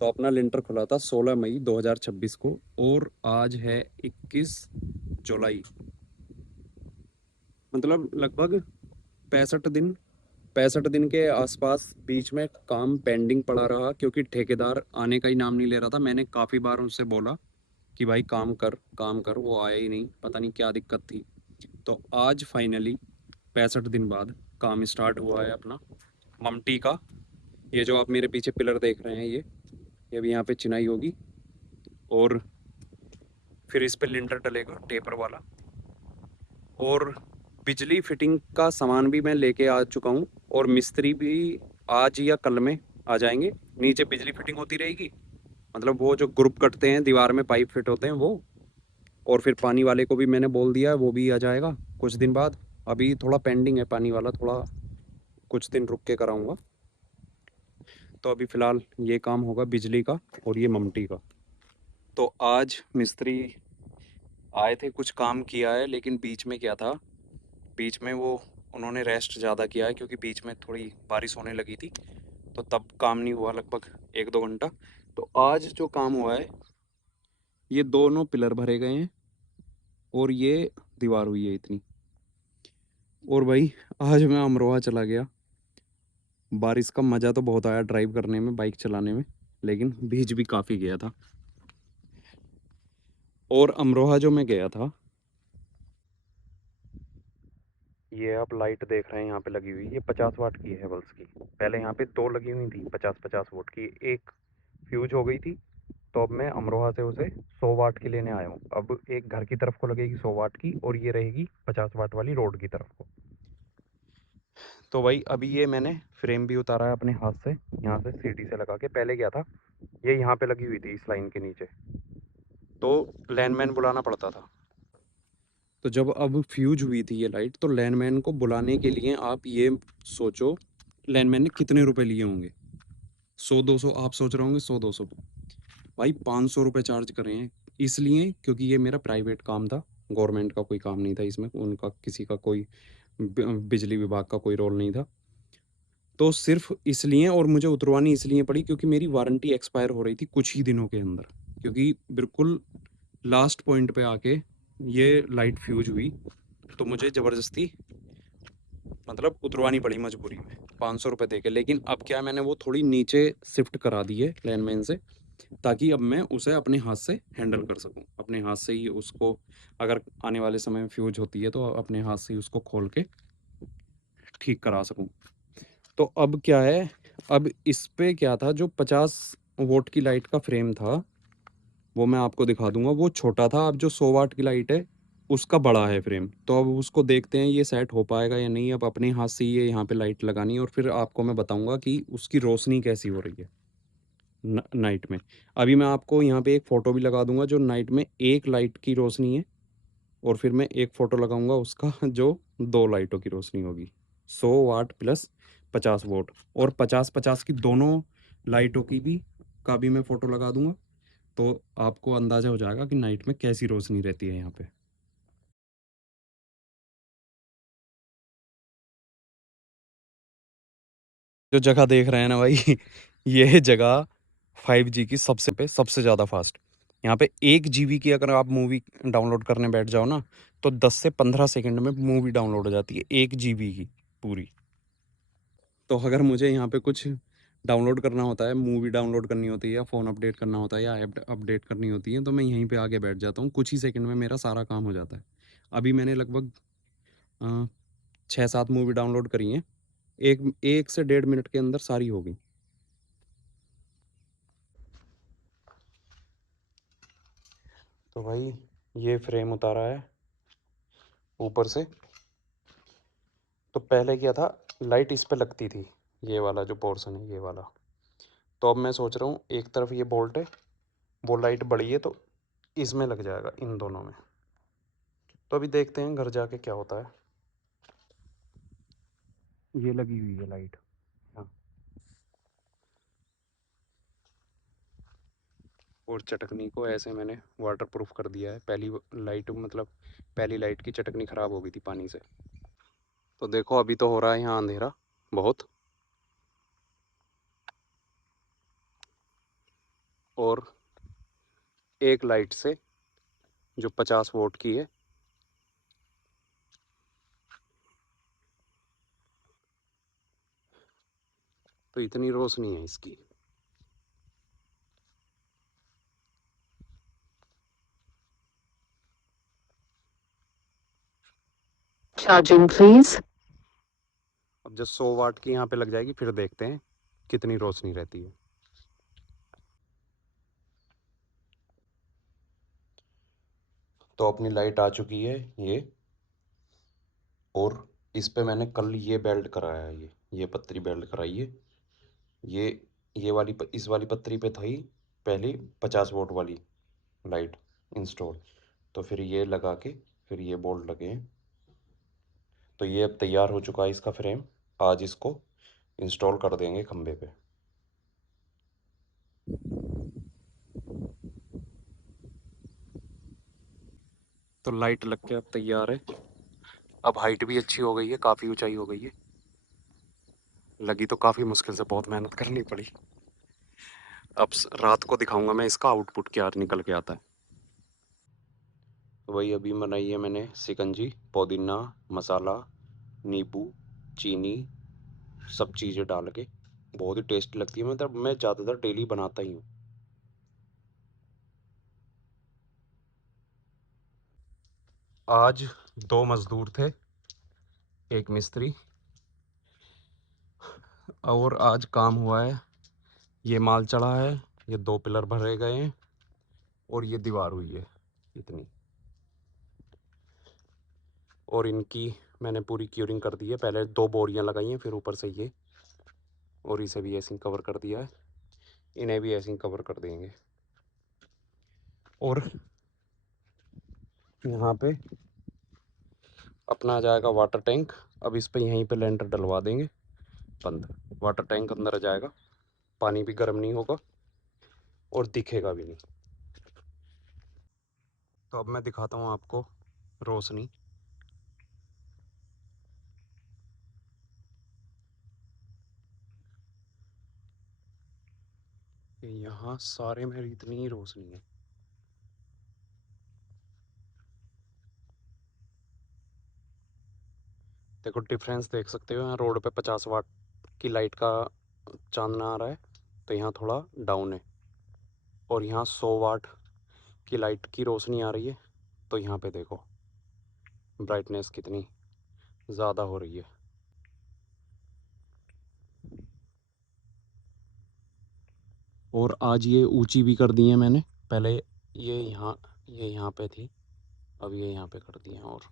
तो अपना लिंटर खुला था 16 मई 2026 को और आज है 21 जुलाई। मतलब लगभग 65 दिन 65 दिन के आसपास बीच में काम पेंडिंग पड़ा रहा क्योंकि ठेकेदार आने का ही नाम नहीं ले रहा था। मैंने काफ़ी बार उनसे बोला कि भाई काम कर, वो आया ही नहीं, पता नहीं क्या दिक्कत थी। तो आज फाइनली 65 दिन बाद काम स्टार्ट हुआ है अपना ममटी का। ये जो आप मेरे पीछे पिलर देख रहे हैं, ये अभी यहाँ पे चिनाई होगी और फिर इस पे लिंटर डलेगा टेपर वाला। और बिजली फिटिंग का सामान भी मैं लेके आ चुका हूँ और मिस्त्री भी आज या कल में आ जाएंगे। नीचे बिजली फिटिंग होती रहेगी, मतलब वो जो ग्रुप कटते हैं दीवार में पाइप फिट होते हैं वो। और फिर पानी वाले को भी मैंने बोल दिया है, वो भी आ जाएगा कुछ दिन बाद। अभी थोड़ा पेंडिंग है पानी वाला, थोड़ा कुछ दिन रुक के कराऊंगा। तो अभी फ़िलहाल ये काम होगा बिजली का और ये ममटी का। तो आज मिस्त्री आए थे, कुछ काम किया है, लेकिन बीच में क्या था, बीच में वो उन्होंने रेस्ट ज़्यादा किया है क्योंकि बीच में थोड़ी बारिश होने लगी थी। तो तब काम नहीं हुआ लगभग 1-2 घंटा। तो आज जो काम हुआ है, ये दोनों पिलर भरे गए हैं और ये दीवार हुई है इतनी। और भाई आज मैं अमरोहा चला गया। बारिश का मज़ा तो बहुत आया ड्राइव करने में, बाइक चलाने में, लेकिन भीज भी काफ़ी गया था। और अमरोहा जो मैं गया था, ये आप लाइट देख रहे हैं यहाँ पे लगी हुई, ये 50 वाट की है बल्ब की। पहले यहाँ पे दो लगी हुई थी 50-50 वोल्ट की, एक फ्यूज हो गई थी। तो अब मैं अमरोहा से उसे 100 वाट की लेने आया हूँ। अब एक घर की तरफ को लगेगी 100 वाट की और ये रहेगी 50 वाट वाली रोड की तरफ को। तो भाई अभी ये मैंने फ्रेम भी उतारा है अपने हाथ से, यहाँ से सीटी से लगा के। पहले क्या था, ये यहाँ पे लगी हुई थी इस लाइन के नीचे, तो लैंडमैन बुलाना पड़ता था। तो जब अब फ्यूज हुई थी ये लाइट, तो लैंडमैन को बुलाने के लिए आप ये सोचो लैंडमैन ने कितने रुपए लिए होंगे। 100-200 आप सोच रहे होंगे, 100-200 भाई 500 रुपये चार्ज करे हैं। इसलिए क्योंकि ये मेरा प्राइवेट काम था, गवर्नमेंट का कोई काम नहीं था इसमें, उनका किसी का कोई बिजली विभाग का कोई रोल नहीं था। तो सिर्फ इसलिए, और मुझे उतरवानी इसलिए पड़ी क्योंकि मेरी वारंटी एक्सपायर हो रही थी कुछ ही दिनों के अंदर। क्योंकि बिल्कुल लास्ट पॉइंट पे आके ये लाइट फ्यूज हुई, तो मुझे ज़बरदस्ती मतलब उतरवानी पड़ी मजबूरी में 500 रुपये दे के। लेकिन अब क्या है, मैंने वो थोड़ी नीचे शिफ्ट करा दी है लैंडमैन से, ताकि अब मैं उसे अपने हाथ से हैंडल कर सकूं, अपने हाथ से ही उसको, अगर आने वाले समय में फ्यूज होती है तो अपने हाथ से ही उसको खोल के ठीक करा सकूं। तो अब क्या है, अब इस पे क्या था, जो 50 वोट की लाइट का फ्रेम था वो मैं आपको दिखा दूंगा, वो छोटा था। अब जो 100 वाट की लाइट है उसका बड़ा है फ्रेम। तो अब उसको देखते हैं ये सेट हो पाएगा या नहीं। अब अपने हाथ से ये यहाँ पे लाइट लगानी है और फिर आपको मैं बताऊंगा कि उसकी रोशनी कैसी हो रही है नाइट में। अभी मैं आपको यहाँ पे एक फ़ोटो भी लगा दूंगा जो नाइट में एक लाइट की रोशनी है, और फिर मैं एक फ़ोटो लगाऊंगा उसका जो दो लाइटों की रोशनी होगी। 100 वाट प्लस 50 वोट, और 50-50 की दोनों लाइटों की भी का भी मैं फ़ोटो लगा दूंगा। तो आपको अंदाज़ा हो जाएगा कि नाइट में कैसी रोशनी रहती है यहाँ पे। जो जगह देख रहे हैं ना भाई ये जगह 5G की सबसे ज़्यादा फास्ट। यहाँ पे 1 GB की अगर आप मूवी डाउनलोड करने बैठ जाओ ना, तो 10 से 15 सेकंड में मूवी डाउनलोड हो जाती है 1 GB की पूरी। तो अगर मुझे यहाँ पे कुछ डाउनलोड करना होता है, मूवी डाउनलोड करनी होती है या फ़ोन अपडेट करना होता है या ऐप अपडेट करनी होती है, तो मैं यहीं पे आके बैठ जाता हूँ, कुछ ही सेकंड में मेरा सारा काम हो जाता है। अभी मैंने लगभग 6-7 मूवी डाउनलोड करी हैं, एक 1 से 1.5 मिनट के अंदर सारी हो गई। तो भाई ये फ्रेम उतारा है ऊपर से। तो पहले क्या था, लाइट इस पे लगती थी, ये वाला जो पोर्शन है ये वाला। तो अब मैं सोच रहा हूँ एक तरफ ये बोल्ट है, वो लाइट बड़ी है, तो इसमें लग जाएगा इन दोनों में। तो अभी देखते हैं घर जाके क्या होता है। ये लगी हुई है लाइट। हाँ, और चटकनी को ऐसे मैंने वाटर प्रूफ कर दिया है। पहली लाइट मतलब पहली लाइट की चटकनी ख़राब हो गई थी पानी से। तो देखो अभी तो हो रहा है यहाँ अंधेरा बहुत। और एक लाइट से जो 50 वोट की है, तो इतनी रोशनी है इसकी। Charging please. अब जब 100 वाट की यहाँ पे लग जाएगी, फिर देखते हैं कितनी रोशनी रहती है। तो अपनी लाइट आ चुकी है ये, और इस पे मैंने कल ये बेल्ट कराया है, ये पतरी बेल्ट कराई है। ये वाली इस वाली पतरी पे थी पहले 50 वोट वाली लाइट इंस्टॉल, तो फिर ये लगा के फिर ये बोल्ट लगे हैं। तो ये अब तैयार हो चुका है इसका फ्रेम। आज इसको इंस्टॉल कर देंगे खंबे पे। तो लाइट लग के अब तैयार है। अब हाइट भी अच्छी हो गई है, काफ़ी ऊंचाई हो गई है। लगी तो काफ़ी मुश्किल से, बहुत मेहनत करनी पड़ी। अब रात को दिखाऊंगा मैं इसका आउटपुट क्या निकल के आता है। वही अभी बनाई है मैंने शिकंजी, पुदीना, मसाला, नींबू, चीनी, सब चीज़ें डाल के। बहुत ही टेस्टी लगती है, मतलब मैं ज़्यादातर डेली बनाता ही हूँ। आज 2 मज़दूर थे, एक मिस्त्री, और आज काम हुआ है। ये माल चढ़ा है, ये 2 पिलर भरे गए हैं, और ये दीवार हुई है इतनी। और इनकी मैंने पूरी क्यूरिंग कर दी है। पहले 2 बोरियां लगाई हैं, फिर ऊपर से ये, और इसे भी ऐसे ही कवर कर दिया है। इन्हें भी ऐसे ही कवर कर देंगे। और यहाँ पे अपना आ जाएगा वाटर टैंक। अब इस पे यहीं पे लेंटर डलवा देंगे, बंद। वाटर टैंक अंदर आ जाएगा, पानी भी गर्म नहीं होगा और दिखेगा भी नहीं। तो अब मैं दिखाता हूँ आपको रोशनी। यहाँ सारे में इतनी ही रोशनी है। देखो डिफरेंस देख सकते हो, यहाँ रोड पे 50 वाट की लाइट का चांदना आ रहा है, तो यहाँ थोड़ा डाउन है। और यहाँ 100 वाट की लाइट की रोशनी आ रही है, तो यहाँ पे देखो ब्राइटनेस कितनी ज़्यादा हो रही है। और आज ये ऊंची भी कर दी है मैंने। पहले ये यहाँ पे थी, अब ये यहाँ पे कर दी है। और